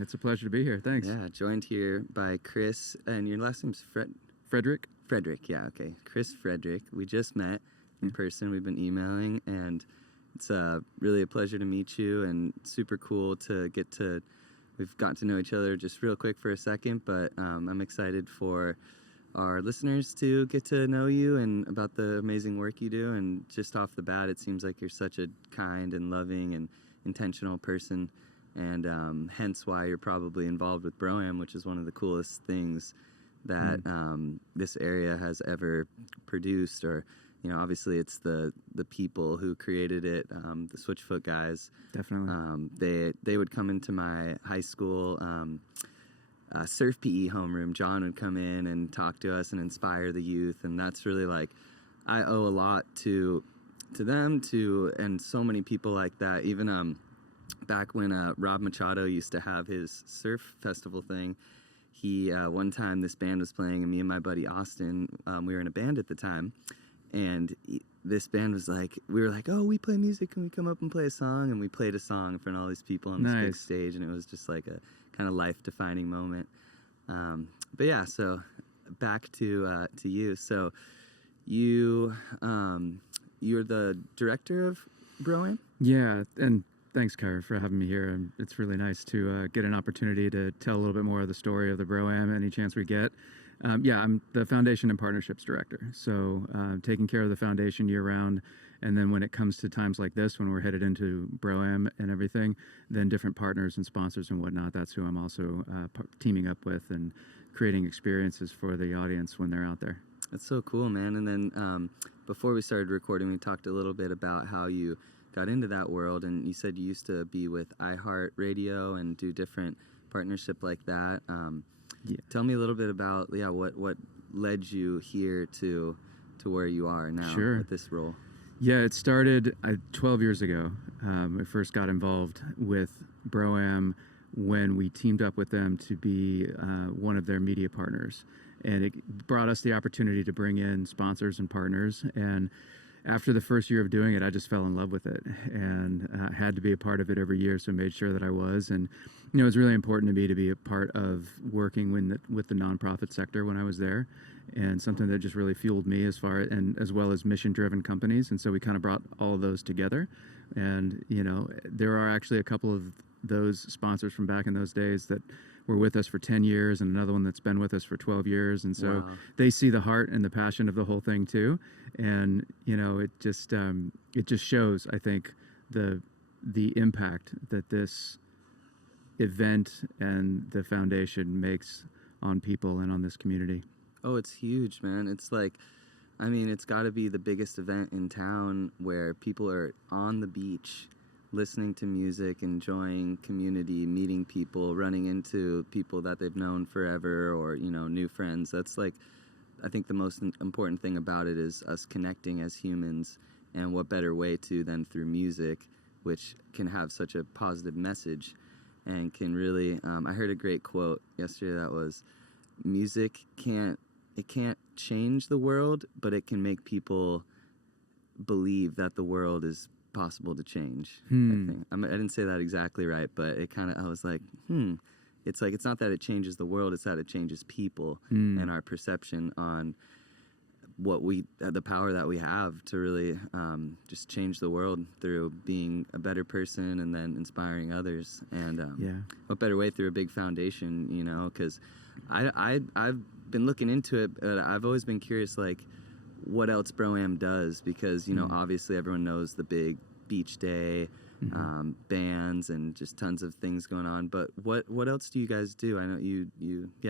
It's a pleasure to be here. Thanks. Yeah, joined here by Chris, and your last name's Frederick. Frederick, yeah, okay. Chris Frederick. We just met in person. We've been emailing, and it's really a pleasure to meet you, and super cool to we've gotten to know each other just real quick for a second, but I'm excited for our listeners to get to know you and about the amazing work you do. And just off the bat, it seems like you're such a kind and loving and intentional person, and hence why you're probably involved with Bro-Am, which is one of the coolest things that this area has ever produced. Or, you know, obviously it's the people who created it, the Switchfoot guys. Definitely. They would come into my high school surf PE homeroom. John would come in and talk to us and inspire the youth, and that's really like, I owe a lot to them, and so many people like that. Even back when Rob Machado used to have his surf festival thing, he one time this band was playing, and me and my buddy Austin, we were in a band at the time, and this band was like, we were like, oh, we play music, can we come up and play a song? And we played a song in front of all these people on this big stage, and it was just like a kind of life-defining moment. But yeah, so back to you. So you're the director of Bro-Am? Yeah, and thanks, Kyra, for having me here. And it's really nice to get an opportunity to tell a little bit more of the story of the Bro-Am any chance we get. Yeah, I'm the Foundation and Partnerships Director, so taking care of the foundation year-round. And then when it comes to times like this, when we're headed into Bro-Am and everything, then different partners and sponsors and whatnot, that's who I'm also teaming up with and creating experiences for the audience when they're out there. That's so cool, man. And then before we started recording, we talked a little bit about how you got into that world, and you said you used to be with iHeartRadio and do different partnership like that. Yeah. Tell me a little bit about what led you here to where you are now with this role. Yeah, it started 12 years ago. I first got involved with Bro-Am when we teamed up with them to be one of their media partners. And it brought us the opportunity to bring in sponsors and partners. And after the first year of doing it, I just fell in love with it and had to be a part of it every year, so made sure that I was. And, you know, it was really important to me to be a part of working with the nonprofit sector when I was there, and something that just really fueled me as well as mission-driven companies. And so we kind of brought all of those together. And, you know, there are actually a couple of those sponsors from back in those days that were with us for 10 years and another one that's been with us for 12 years. And so they see the heart and the passion of the whole thing too. And, you know, it just shows, I think, the impact that this event and the foundation makes on people and on this community. Oh, it's huge, man. It's like, I mean, it's got to be the biggest event in town where people are on the beach listening to music, enjoying community, meeting people, running into people that they've known forever, or, you know, new friends. That's like, I think the most important thing about it is us connecting as humans, and what better way to than through music, which can have such a positive message and can really, I heard a great quote yesterday that was, music can't change the world, but it can make people believe that the world is possible to change. I think I didn't say that exactly right, but it kind of, I was like, it's like, it's not that it changes the world, it's that it changes people and our perception on what the power that we have to really just change the world through being a better person and then inspiring others. And what better way through a big foundation, you know, because I've been looking into it, but I've always been curious, like, what else Bro-Am does, because, you know, obviously everyone knows the big beach day, bands, and just tons of things going on. But what else do you guys do? I know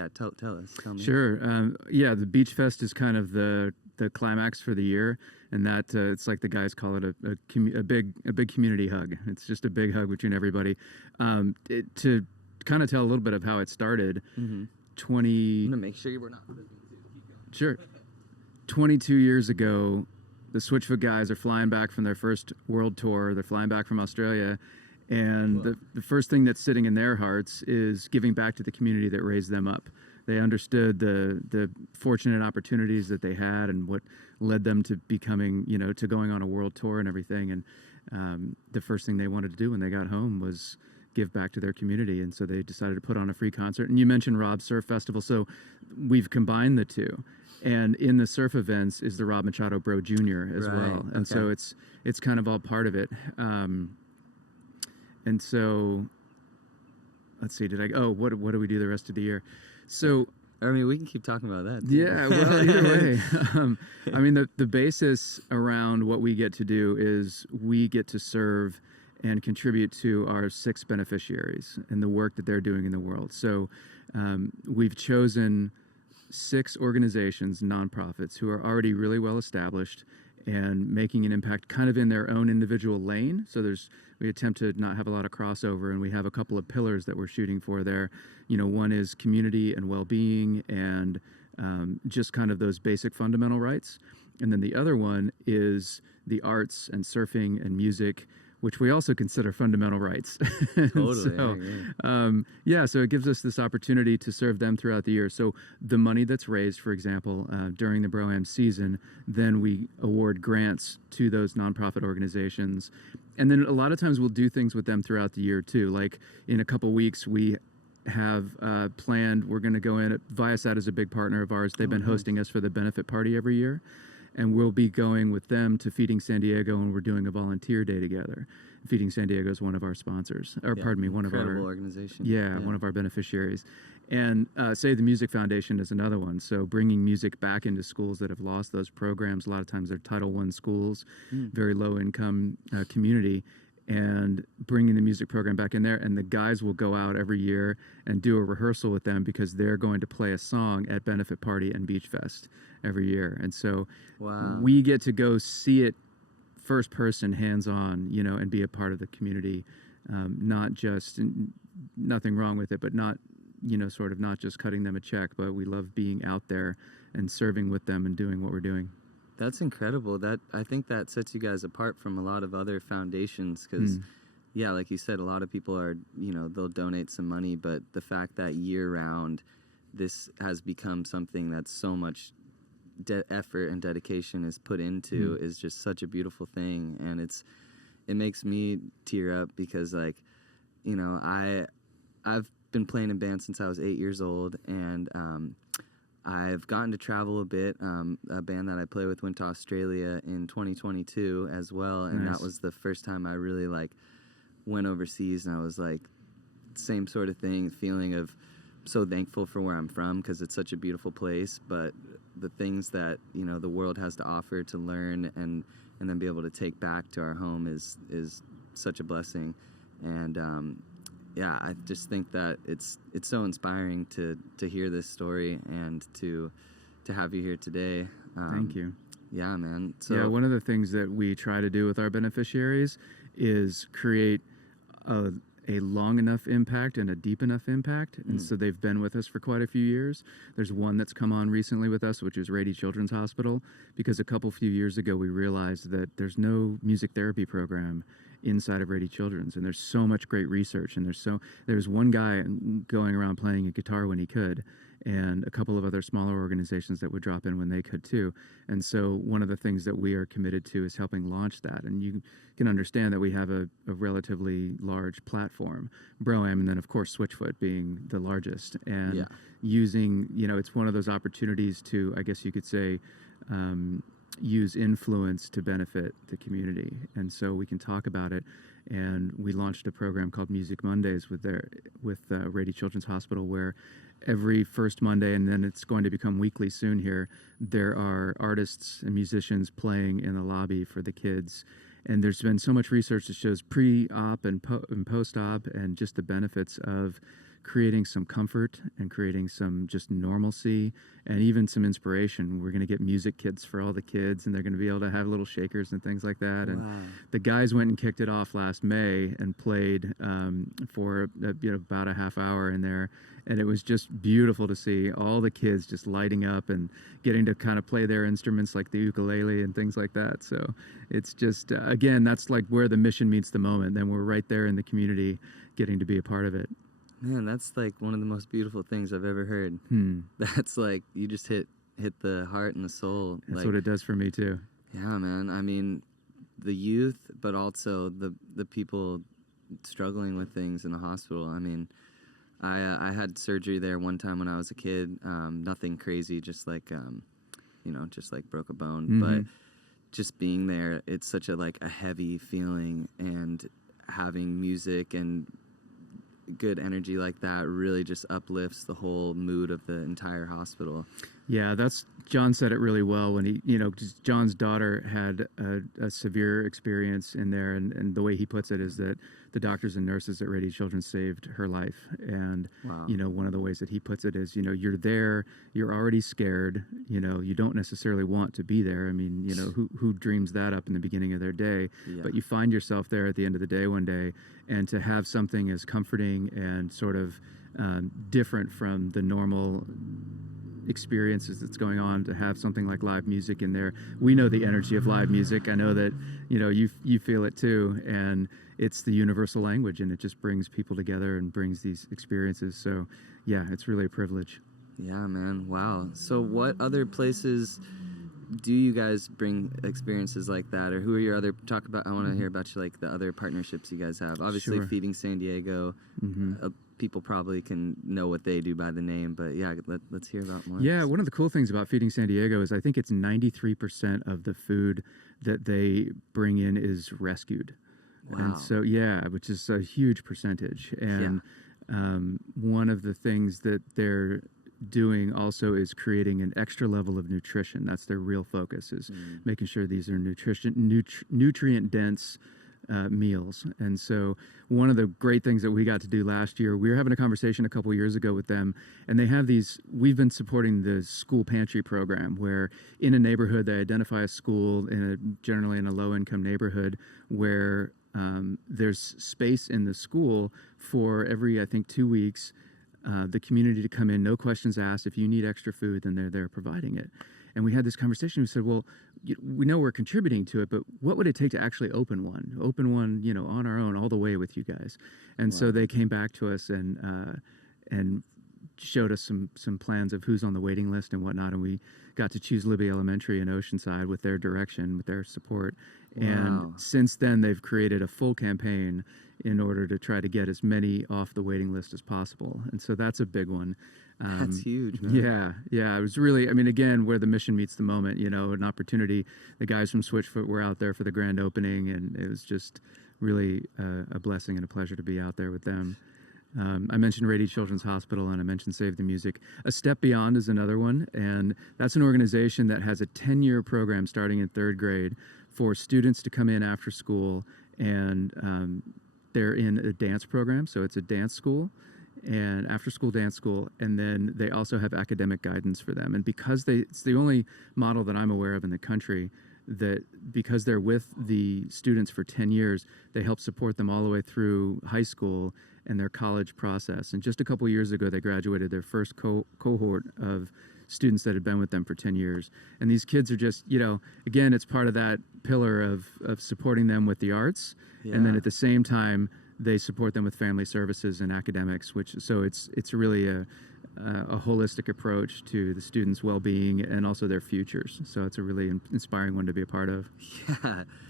tell us. Tell me. Sure. The Beach Fest is kind of the climax for the year, and that it's like the guys call it a big community hug. It's just a big hug between everybody. To kind of tell a little bit of how it started. I'm gonna make sure we're not. Sure. 22 years ago, the Switchfoot guys are flying back from their first world tour. They're flying back from Australia, and the first thing that's sitting in their hearts is giving back to the community that raised them up. They understood the fortunate opportunities that they had and what led them to becoming, you know, to going on a world tour and everything. And the first thing they wanted to do when they got home was give back to their community. And so they decided to put on a free concert. And you mentioned Rob's Surf Festival, so we've combined the two. And in the surf events is the Rob Machado Bro Jr. as well. And so it's kind of all part of it. And so, let's see, what do we do the rest of the year? So, I mean, we can keep talking about that too. Yeah, well, either way. I mean, the basis around what we get to do is we get to serve and contribute to our 6 beneficiaries and the work that they're doing in the world. So we've chosen 6 organizations, nonprofits, who are already really well established and making an impact kind of in their own individual lane. So we attempt to not have a lot of crossover, and we have a couple of pillars that we're shooting for there. You know, one is community and well-being and just kind of those basic fundamental rights. And then the other one is the arts and surfing and music, which we also consider fundamental rights. Totally. So it gives us this opportunity to serve them throughout the year. So the money that's raised, for example, during the Bro-Am season, then we award grants to those nonprofit organizations. And then a lot of times we'll do things with them throughout the year too. Like in a couple weeks, we have planned, we're going to go in. Viasat is a big partner of ours. They've been hosting us for the benefit party every year. And we'll be going with them to Feeding San Diego, and we're doing a volunteer day together. Feeding San Diego is one of our sponsors, one of our organization. One of our beneficiaries. And Save the Music Foundation is another one. So bringing music back into schools that have lost those programs. A lot of times they're Title I schools, very low income community, and bringing the music program back in there. And the guys will go out every year and do a rehearsal with them because they're going to play a song at Benefit Party and Beach Fest every year. And so we get to go see it first person, hands on, you know, and be a part of the community. Not just, nothing wrong with it, but not, you know, sort of not just cutting them a check, but we love being out there and serving with them and doing what we're doing. That's incredible. I think that sets you guys apart from a lot of other foundations because, like you said, a lot of people are, you know, they'll donate some money, but the fact that year-round this has become something that's so much effort and dedication is put into is just such a beautiful thing. And it makes me tear up because, like, you know, I've been playing in bands since I was 8 years old, and I've gotten to travel a bit. A band that I play with went to Australia in 2022 as well, and that was the first time I really like went overseas, and I was like, same sort of thing, feeling of so thankful for where I'm from because it's such a beautiful place, but the things that, you know, the world has to offer to learn and then be able to take back to our home is such a blessing. And I just think that it's so inspiring to hear this story and to have you here today. Thank you. Yeah, man. So one of the things that we try to do with our beneficiaries is create a long enough impact and a deep enough impact. And so they've been with us for quite a few years. There's one that's come on recently with us, which is Rady Children's Hospital, because a few years ago we realized that there's no music therapy program inside of Rady Children's, and there's so much great research, and there's one guy going around playing a guitar when he could, and a couple of other smaller organizations that would drop in when they could too. And so one of the things that we are committed to is helping launch that. And you can understand that we have a relatively large platform, Bro-Am, and then of course Switchfoot being the largest, and using, you know, it's one of those opportunities to, I guess you could say, use influence to benefit the community. And so we can talk about it. And we launched a program called Music Mondays with Rady Children's Hospital, where every first Monday, and then it's going to become weekly soon here, there are artists and musicians playing in the lobby for the kids. And there's been so much research that shows pre-op and post-op and just the benefits of creating some comfort and creating some just normalcy and even some inspiration. We're going to get music kits for all the kids, and they're going to be able to have little shakers and things like that. Wow. And the guys went and kicked it off last May and played for about a half hour in there. And it was just beautiful to see all the kids just lighting up and getting to kind of play their instruments like the ukulele and things like that. So it's just, again, that's like where the mission meets the moment. Then we're right there in the community getting to be a part of it. Man, that's like one of the most beautiful things I've ever heard. That's like, you just hit the heart and the soul. That's what it does for me too. Yeah, man. I mean, the youth, but also the people struggling with things in the hospital. I mean, I had surgery there one time when I was a kid. Nothing crazy, just like just like broke a bone. But just being there, it's such a heavy feeling, and having music and good energy like that really just uplifts the whole mood of the entire hospital. Yeah, John said it really well when he, 'cause John's daughter had a severe experience in there, and the way he puts it is that the doctors and nurses at Rady Children saved her life. And, Wow. One of the ways that he puts it is, you're there, you're already scared, you don't necessarily want to be there. I mean, who dreams that up in the beginning of their day? Yeah. But you find yourself there at the end of the day one day, and to have something as comforting and sort of different from the normal experiences that's going on, to have something like live music in there. We know the energy of live music. I know that you feel it too, and it's the universal language, and it just brings people together and brings these experiences. So yeah, it's really a privilege. Yeah, man. Wow. So what other places do you guys bring experiences like that, or who are your other I want to hear about the other partnerships you guys have. Obviously, Sure. Feeding San Diego, people probably can know what they do by the name, but yeah, let's hear about more. Yeah, one of the cool things about Feeding San Diego is I think it's 93% of the food that they bring in is rescued. Wow. And so, yeah, which is a huge percentage. And one of the things that they're doing also is creating an extra level of nutrition. That's their real focus, is making sure these are nutrient-dense meals. And so one of the great things that we got to do last year, we were having a conversation a couple years ago with them, and they have we've been supporting the school pantry program, where in a neighborhood they identify a school, generally in a low-income neighborhood, where there's space in the school for every, I think, 2 weeks, the community to come in, no questions asked. If you need extra food, then they're there providing it. And we had this conversation. We said, well, we know we're contributing to it, but what would it take to actually open one, on our own all the way with you guys? And so they came back to us and showed us some plans of who's on the waiting list and whatnot. And we got to choose Libby Elementary in Oceanside with their direction, with their support. Wow. And since then, they've created a full campaign in order to try to get as many off the waiting list as possible. And so that's a big one. That's huge, man. Yeah. It was really, again, where the mission meets the moment, an opportunity. The guys from Switchfoot were out there for the grand opening, and it was just really a blessing and a pleasure to be out there with them. I mentioned Rady Children's Hospital, and I mentioned Save the Music. A Step Beyond is another one, and that's an organization that has a 10-year program starting in 3rd grade for students to come in after school, and they're in a dance program, so it's a dance school, and after-school dance school, and then they also have academic guidance for them. And because it's the only model that I'm aware of in the country that, because they're with the students for 10 years, they help support them all the way through high school and their college process. And just a couple years ago, they graduated their first cohort of students that had been with them for 10 years. And these kids are just, again, it's part of that pillar of supporting them with the arts. Yeah. And then at the same time, they support them with family services and academics, so it's really a holistic approach to the students' well-being and also their futures. So it's a really inspiring one to be a part of.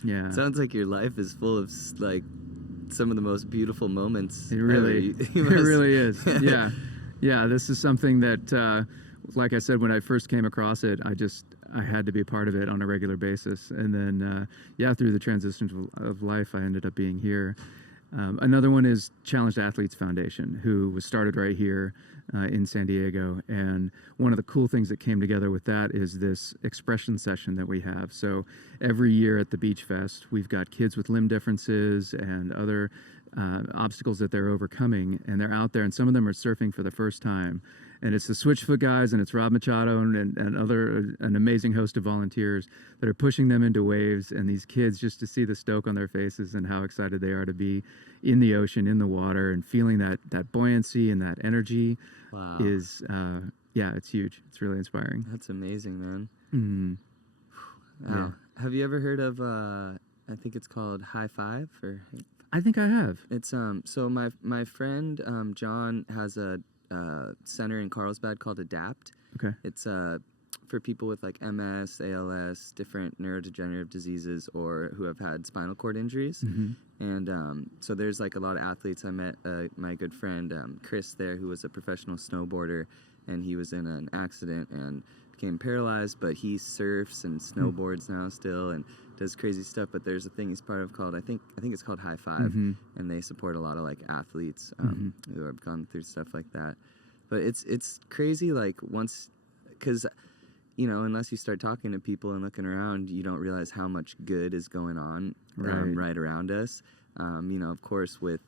Yeah. It sounds like your life is full of some of the most beautiful moments. It really, it really is. Yeah. This is something that, like I said, when I first came across it, I had to be a part of it on a regular basis. And then, through the transitions of life, I ended up being here. Another one is Challenged Athletes Foundation, who was started right here in San Diego. And one of the cool things that came together with that is this expression session that we have. So every year at the Beach Fest, we've got kids with limb differences and other obstacles that they're overcoming, and they're out there, and some of them are surfing for the first time. And it's the Switchfoot guys, and it's Rob Machado and an amazing host of volunteers that are pushing them into waves, and these kids, just to see the stoke on their faces and how excited they are to be in the ocean, in the water, and feeling that buoyancy and that energy. Wow. Is, it's huge. It's really inspiring. That's amazing, man. Mm-hmm. Wow. Yeah. Have you ever heard of, I think it's called High Five? I think I have. It's, so my friend John has a center in Carlsbad called Adapt. Okay. It's for people with like MS, ALS, different neurodegenerative diseases, or who have had spinal cord injuries. And so there's like a lot of athletes. I met my good friend Chris there, who was a professional snowboarder, and he was in an accident and became paralyzed, but he surfs and snowboards now still and does crazy stuff. But there's a thing he's part of called, I think it's called High Five, and they support a lot of like athletes who have gone through stuff like that. But it's crazy, like, once, because, you know, unless you start talking to people and looking around, you don't realize how much good is going on right around us. You know, of course, with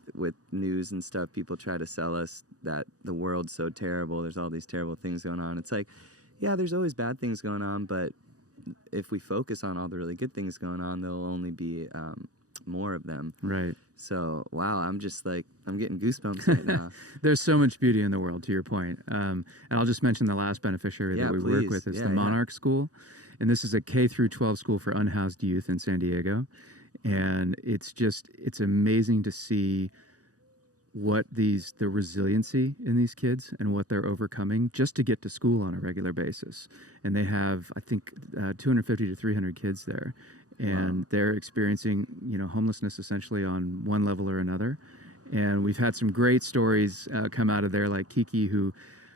news and stuff, people try to sell us that the world's so terrible, there's all these terrible things going on. It's like, yeah, there's always bad things going on, but if we focus on all the really good things going on, there'll only be more of them. Right. So, wow, I'm just like, I'm getting goosebumps right now. There's so much beauty in the world, to your point. And I'll just mention the last beneficiary that we work with is the Monarch School. And this is a K through 12 school for unhoused youth in San Diego. And it's amazing to see what the resiliency in these kids and what they're overcoming just to get to school on a regular basis. And they have, I think, 250 to 300 kids there. And they're experiencing, you know, homelessness essentially on one level or another. And we've had some great stories come out of there, like Kiki, who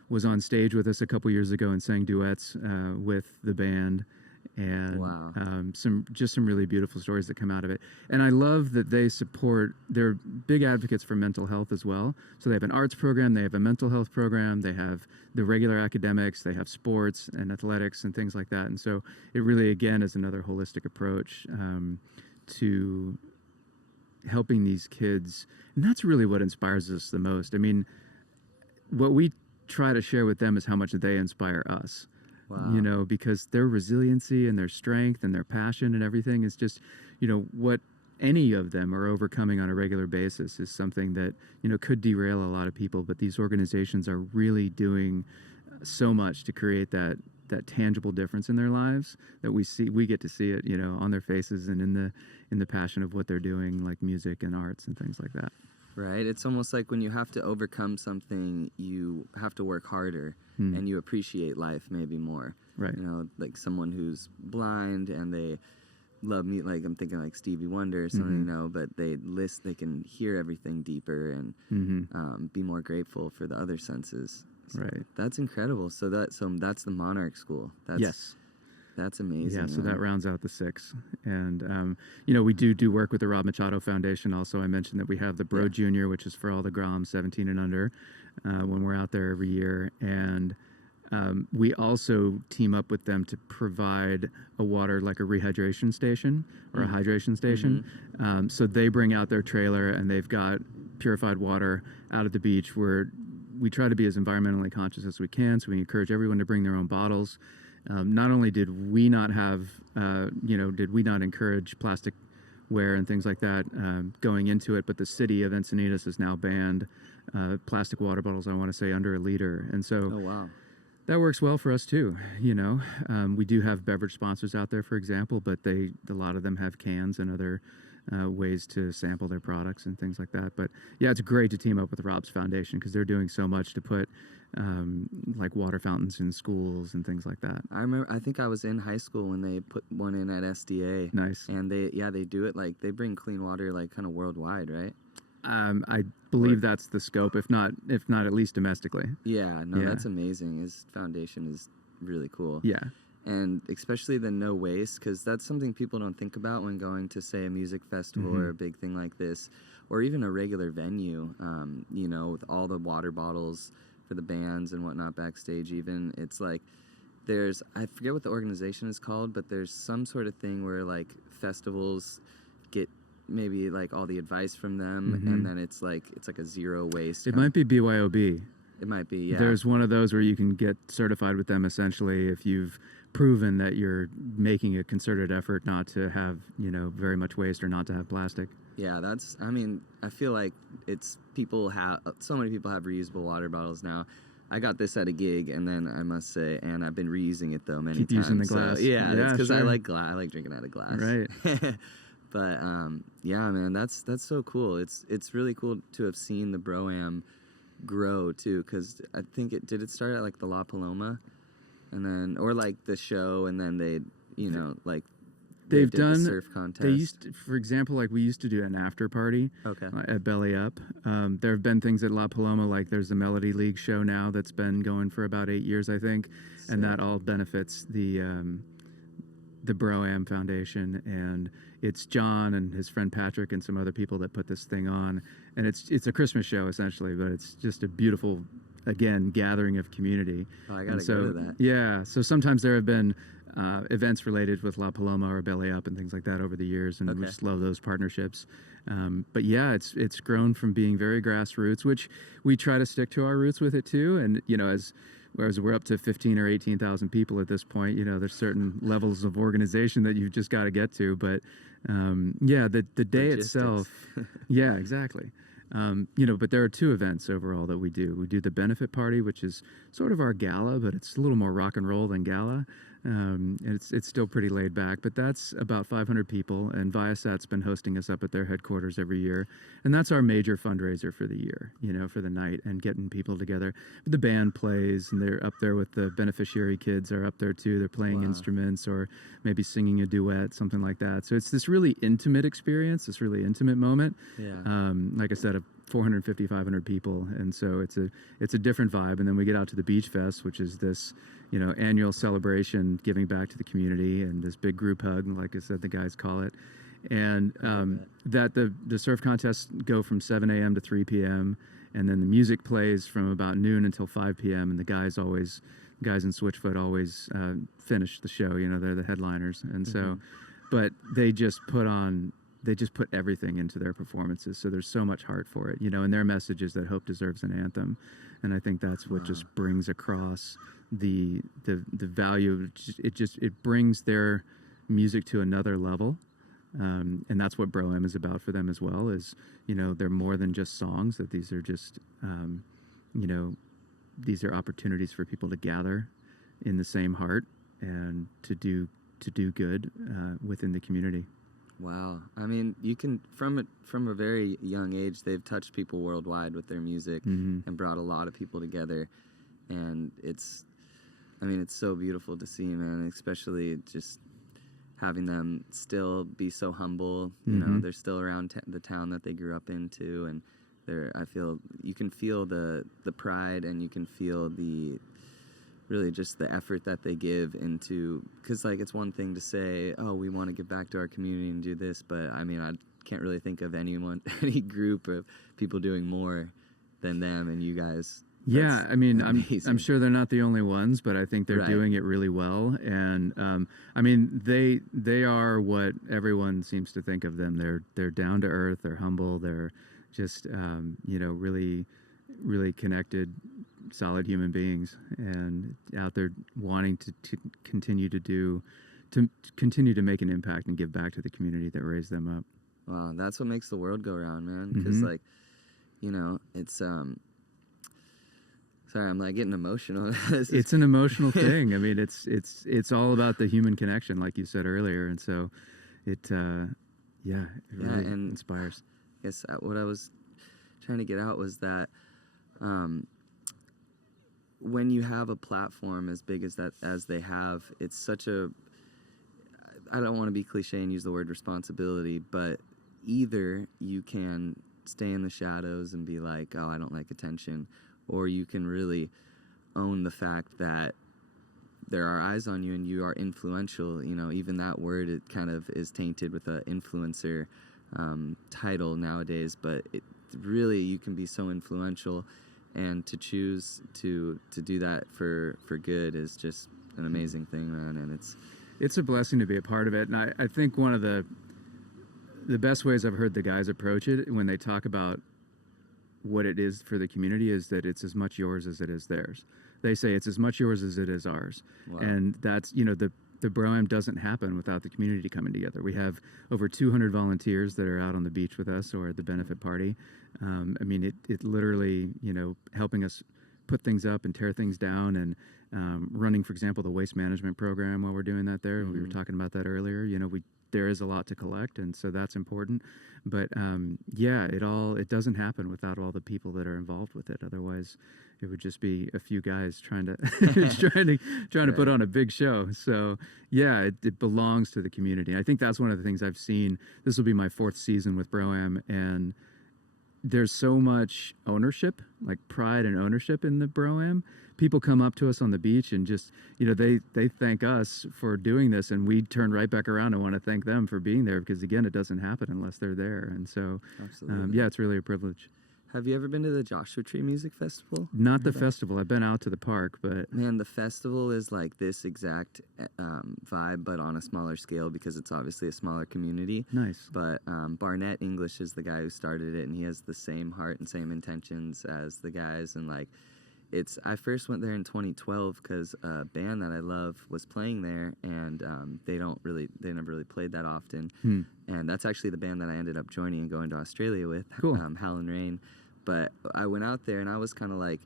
was on stage with us a couple years ago and sang duets with the band. And some really beautiful stories that come out of it. And I love that they're big advocates for mental health as well. So they have an arts program, they have a mental health program, they have the regular academics, they have sports and athletics and things like that. And so it really, again, is another holistic approach to helping these kids. And that's really what inspires us the most. I mean, what we try to share with them is how much they inspire us. Wow. You know, because their resiliency and their strength and their passion and everything is just, you know, what any of them are overcoming on a regular basis is something that, you know, could derail a lot of people. But these organizations are really doing so much to create that tangible difference in their lives that we get to see it, you know, on their faces and in the passion of what they're doing, like music and arts and things like that. Right. It's almost like when you have to overcome something, you have to work harder and you appreciate life maybe more. Right. You know, like someone who's blind and they love me, like I'm thinking like Stevie Wonder or something, you know, but they can hear everything deeper and be more grateful for the other senses. So right. That's incredible. So that's the Monarch School. That's amazing. Yeah, so that rounds out the 6. And, you know, we do work with the Rob Machado Foundation. Also, I mentioned that we have the Bro Junior, which is for all the Groms 17 and under, when we're out there every year. And we also team up with them to provide a water, like a rehydration station or a hydration station. So they bring out their trailer and they've got purified water out at the beach, where we try to be as environmentally conscious as we can. So we encourage everyone to bring their own bottles. Not only did we not encourage plasticware and things like that going into it, but the city of Encinitas has now banned plastic water bottles, I want to say, under a liter. And so that works well for us too. You know, we do have beverage sponsors out there, for example, but a lot of them have cans and other ways to sample their products and things like that. But yeah, it's great to team up with Rob's Foundation because they're doing so much to put like water fountains in schools and things like that. I think I was in high school when they put one in at SDA. Nice. And they do it, like they bring clean water like kind of worldwide, right? I believe that's the scope, if not at least domestically. Yeah, no, that's amazing. His foundation is really cool. Yeah. And especially the no waste, because that's something people don't think about when going to, say, a music festival or a big thing like this, or even a regular venue, you know, with all the water bottles for the bands and whatnot backstage even. It's like I forget what the organization is called, but there's some sort of thing where, like, festivals get maybe, like, all the advice from them, and then it's like a zero waste. It might be BYOB. It might be, yeah. There's one of those where you can get certified with them essentially if you've proven that you're making a concerted effort not to have, you know, very much waste or not to have plastic. Yeah, I feel like so many people have reusable water bottles now. I got this at a gig, and then I must say, and I've been reusing it though many times. Keep using the glass. So, yeah, that's because I like glass. I like drinking out of glass. Right. But yeah, man, that's so cool. It's really cool to have seen the Bro-Am grow too, because I think did it start at like the La Paloma? and then or like the show, and then they, you know, like they They've did the done. surf contest. They used, to, for example, like we used to do an after party Okay. at Belly Up. There have been things at La Paloma, like there's the Melody League show now that's been going for about 8 years, I think, and that all benefits the Bro-Am Foundation, and it's John and his friend Patrick and some other people that put this thing on, and it's a Christmas show essentially, but it's just a beautiful, again, gathering of community. Oh, I gotta go to that. Yeah, so sometimes there have been events related with La Paloma or Belly Up and things like that over the years, and we just love those partnerships. But yeah, it's grown from being very grassroots, which we try to stick to our roots with it too, and you know, as we're up to 15 or 18,000 people at this point, you know, there's certain levels of organization that you've just got to get to. But yeah, the day itself, yeah, exactly. You know, but there are 2 events overall that we do. We do the benefit party, which is sort of our gala, but it's a little more rock and roll than gala. And it's still pretty laid back, but that's about 500 people, and Viasat's been hosting us up at their headquarters every year, and that's our major fundraiser for the year, you know, for the night, and getting people together. The band plays, and they're up there with the beneficiary kids are up there too. They're playing instruments or maybe singing a duet, something like that. So it's this really intimate experience, this really intimate moment. Yeah. Like I said, 450, 500 people, and so it's a different vibe. And then we get out to the Beach Fest, which is this, you know, annual celebration giving back to the community, and this big group hug, like I said, the guys call it. And that the surf contests go from 7 a.m. to 3 p.m. and then the music plays from about noon until 5 p.m. and the guys in Switchfoot always finish the show. You know, they're the headliners, and so, but they just put everything into their performances. So there's so much heart for it, you know, and their message is that hope deserves an anthem. And I think that's what just brings across the value. It brings their music to another level. And that's what Bro-Am is about for them as well, is, you know, they're more than just songs, that these are just, you know, these are opportunities for people to gather in the same heart and to do good within the community. Wow. I mean, you can, from a very young age, they've touched people worldwide with their music and brought a lot of people together. And it's so beautiful to see, man, especially just having them still be so humble. You know, they're still around the town that they grew up into, and you can feel the pride, and you can feel really just the effort that they give into, because like it's one thing to say, oh, we want to give back to our community and do this, but I mean, I can't really think of any group of people doing more than them and you guys. Yeah, I mean, I'm sure they're not the only ones, but I think they're doing it really well. And I mean, they are what everyone seems to think of them. They're down to earth, they're humble, they're just you know, really, really connected, solid human beings, and out there wanting to continue to make an impact and give back to the community that raised them up. Wow, that's what makes the world go round, man. Because like, you know, it's sorry, I'm like getting emotional. It's an emotional thing. I mean, it's all about the human connection, like you said earlier, and so it really inspires. I guess what I was trying to get out was that when you have a platform as big as they have, it's such a, I don't want to be cliche and use the word responsibility, but either you can stay in the shadows and be like, oh, I don't like attention, or you can really own the fact that there are eyes on you and you are influential. You know, even that word, it kind of is tainted with an influencer title nowadays, but it really, you can be so influential, and to choose to do that for good is just an amazing thing, man. And it's a blessing to be a part of it. And I think one of the best ways I've heard the guys approach it when they talk about what it is for the community is that it's as much yours as it is theirs. They say it's as much yours as it is ours. Wow. And that's, you know, the Bro-Am doesn't happen without the community coming together. We have over 200 volunteers that are out on the beach with us or at the benefit party. I mean, it literally, you know, helping us put things up and tear things down, and running, for example, the waste management program while we're doing that there. We were talking about that earlier. You know, there is a lot to collect, and so that's important. But yeah, it doesn't happen without all the people that are involved with it. Otherwise, it would just be a few guys trying to trying to put on a big show. So yeah, it belongs to the community. I think that's one of the things I've seen. This will be my 4th season with Bro-Am, and there's so much ownership, like pride and ownership in the Bro-Am. People come up to us on the beach and just, they thank us for doing this, and we turn right back around and want to thank them for being there, because again, it doesn't happen unless they're there. And so, yeah, it's really a privilege. Have you ever been to the Joshua Tree Music Festival? Not the festival. I've been out to the park, but man, the festival is like this exact vibe, but on a smaller scale, because it's obviously a smaller community. Nice. But Barnett English is the guy who started it, and he has the same heart and same intentions as the guys. And like, I first went there in 2012 because a band that I love was playing there, and they never really played that often. And that's actually the band that I ended up joining and going to Australia with. Cool. Hal and Rain. But I went out there, and I was kind of like,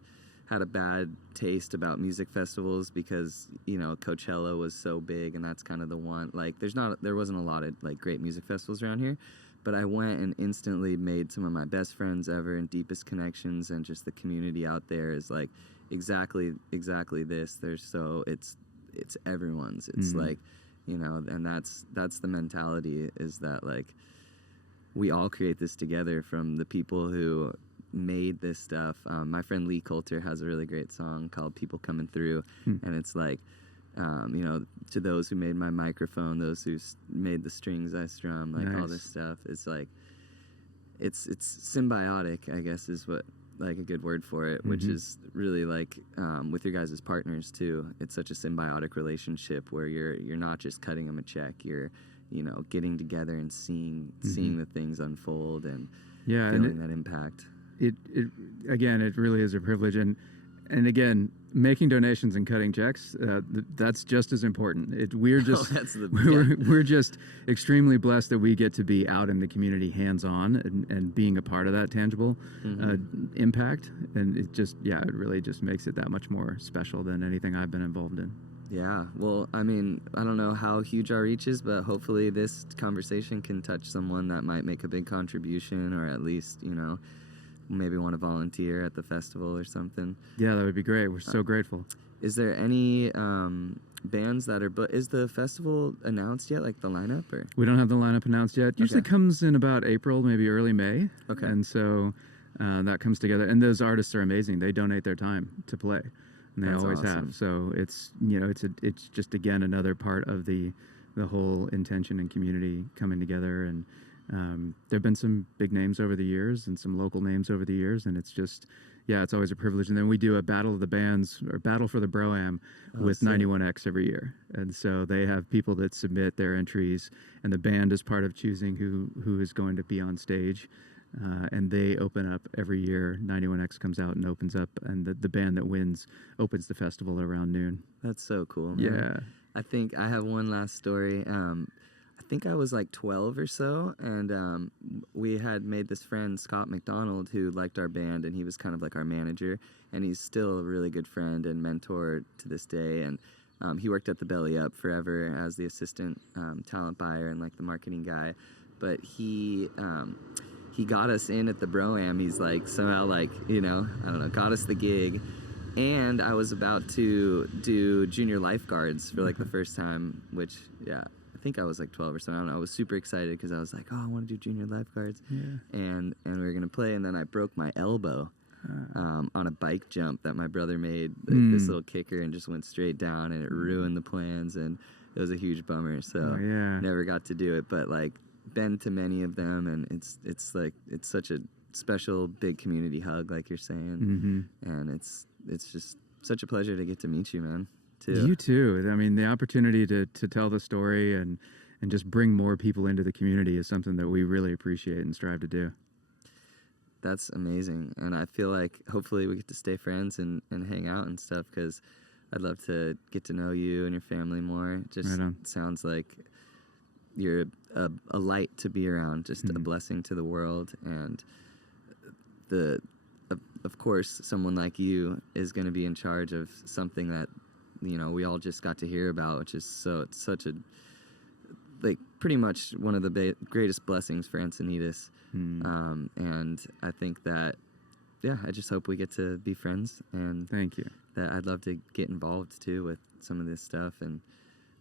had a bad taste about music festivals because, Coachella was so big, and that's kind of the one. Like, there wasn't a lot of like great music festivals around here. But I went and instantly made some of my best friends ever and deepest connections, and just the community out there is like exactly this. It's everyone's. It's like, and that's the mentality, is that like we all create this together from the people who made this stuff. My friend Lee Coulter has a really great song called People Coming Through, and it's like, to those who made my microphone, those who made the strings I strum, like all this stuff. It's like, it's symbiotic, I guess, is what, like, a good word for it, which is really like, with your guys as partners too. It's such a symbiotic relationship where you're not just cutting them a check, you're, getting together and seeing the things unfold and feeling that impact. It really is a privilege, and again, making donations and cutting checks, that's just as important. We're just extremely blessed that we get to be out in the community, hands-on, and being a part of that tangible impact. And it really just makes it that much more special than anything I've been involved in. Yeah, well, I mean, I don't know how huge our reach is, but hopefully this conversation can touch someone that might make a big contribution, or at least, maybe want to volunteer at the festival or something. Yeah, that would be great. We're so grateful. Is there any bands that are... Is the festival announced yet, like the lineup? Or? We don't have the lineup announced yet. Usually comes in about April, maybe early May. Okay. And so that comes together. And those artists are amazing. They donate their time to play. And they always have. So it's, it's just, again, another part of the whole intention and community coming together. And there have been some big names over the years and some local names over the years, and it's just, it's always a privilege. And then we do a Battle of the Bands, or Battle for the Bro-Am, with 91X every year. And so they have people that submit their entries, and the band is part of choosing who is going to be on stage. And they open up every year. 91X comes out and opens up, and the band that wins opens the festival around noon. That's so cool, man. Yeah. I think I have one last story. I think I was like 12 or so, and we had made this friend, Scott McDonald, who liked our band, and he was kind of like our manager, and he's still a really good friend and mentor to this day. And he worked at the Belly Up forever as the assistant talent buyer and like the marketing guy. But he got us in at the Bro-Am. He's like somehow like, I don't know, got us the gig. And I was about to do junior lifeguards for like the first time, which, I think I was like 12 or something. I don't know. I was super excited because I was like, I want to do junior lifeguards. Yeah. And we were going to play, and then I broke my elbow on a bike jump that my brother made, like this little kicker, and just went straight down, and it ruined the plans, and it was a huge bummer. So never got to do it, but like been to many of them, and it's like, it's such a special big community hug, like you're saying. And it's just such a pleasure to get to meet you, man. You too. I mean, the opportunity to tell the story and just bring more people into the community is something that we really appreciate and strive to do. That's amazing. And I feel like hopefully we get to stay friends and hang out and stuff, because I'd love to get to know you and your family more. It just sounds like you're a light to be around, just a blessing to the world. And of course, someone like you is going to be in charge of something that we all just got to hear about, which is it's such a, like, pretty much one of the greatest blessings for Encinitas. And I think that, yeah, I just hope we get to be friends, and thank you. That I'd love to get involved too with some of this stuff, and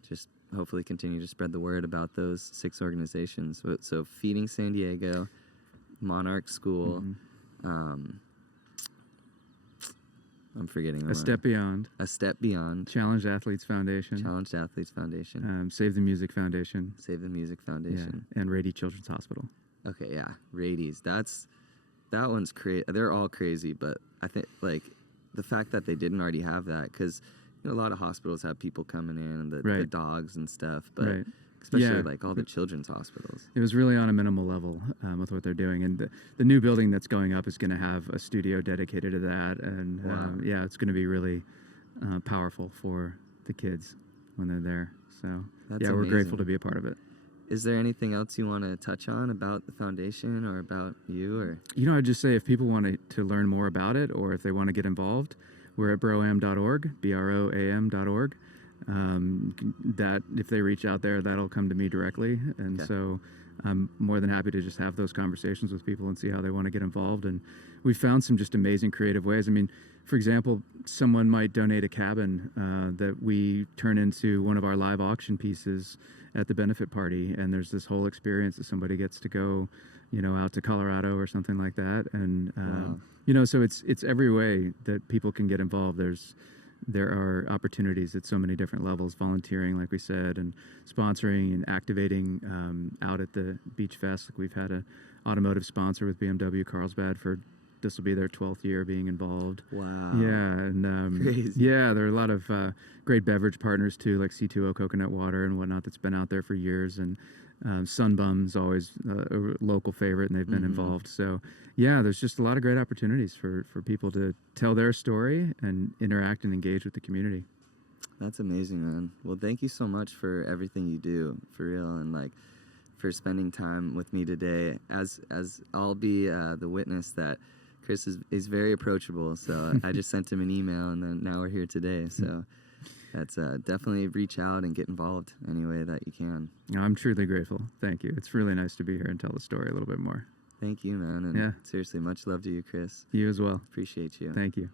just hopefully continue to spread the word about those 6 organizations. So Feeding San Diego, Monarch School, I'm forgetting A Step Beyond. A Step Beyond. Challenged Athletes Foundation. Challenged Athletes Foundation. Save the Music Foundation. Save the Music Foundation. Yeah. And Rady Children's Hospital. Okay, yeah. Rady's. That one's crazy. They're all crazy, but I think, like, the fact that they didn't already have that, because a lot of hospitals have people coming in, and the dogs and stuff, but especially like all the children's hospitals. It was really on a minimal level with what they're doing, and the new building that's going up is going to have a studio dedicated to that, and it's going to be really powerful for the kids when they're there. So that's we're amazing. grateful to be a part of it. Is there anything else you want to touch on about the foundation or about you? Or I'd just say if people want to learn more about it, or if they want to get involved, we're at broam.org, BROAM.org. That if they reach out there, that'll come to me directly, and so I'm more than happy to just have those conversations with people and see how they want to get involved. And we found some just amazing creative ways. I mean, for example, someone might donate a cabin that we turn into one of our live auction pieces at the benefit party, and there's this whole experience that somebody gets to go, out to Colorado or something like that, and so it's every way that people can get involved. There are opportunities at so many different levels, volunteering, like we said, and sponsoring and activating out at the Beach Fest. Like we've had an automotive sponsor with BMW Carlsbad this will be their 12th year being involved. Wow. Yeah, and crazy. Yeah, there are a lot of great beverage partners too, like C2O Coconut Water and whatnot that's been out there for years, and Sunbum's always a local favorite, and they've been involved. So yeah, there's just a lot of great opportunities for people to tell their story and interact and engage with the community. That's amazing, man. Well, thank you so much for everything you do, for real, and like for spending time with me today. As I'll be the witness that Chris is very approachable. So I just sent him an email, and then now we're here today. So that's definitely reach out and get involved any way that you can. I'm truly grateful. Thank you. It's really nice to be here and tell the story a little bit more. Thank you, man. And seriously, much love to you, Chris. You as well. Appreciate you. Thank you.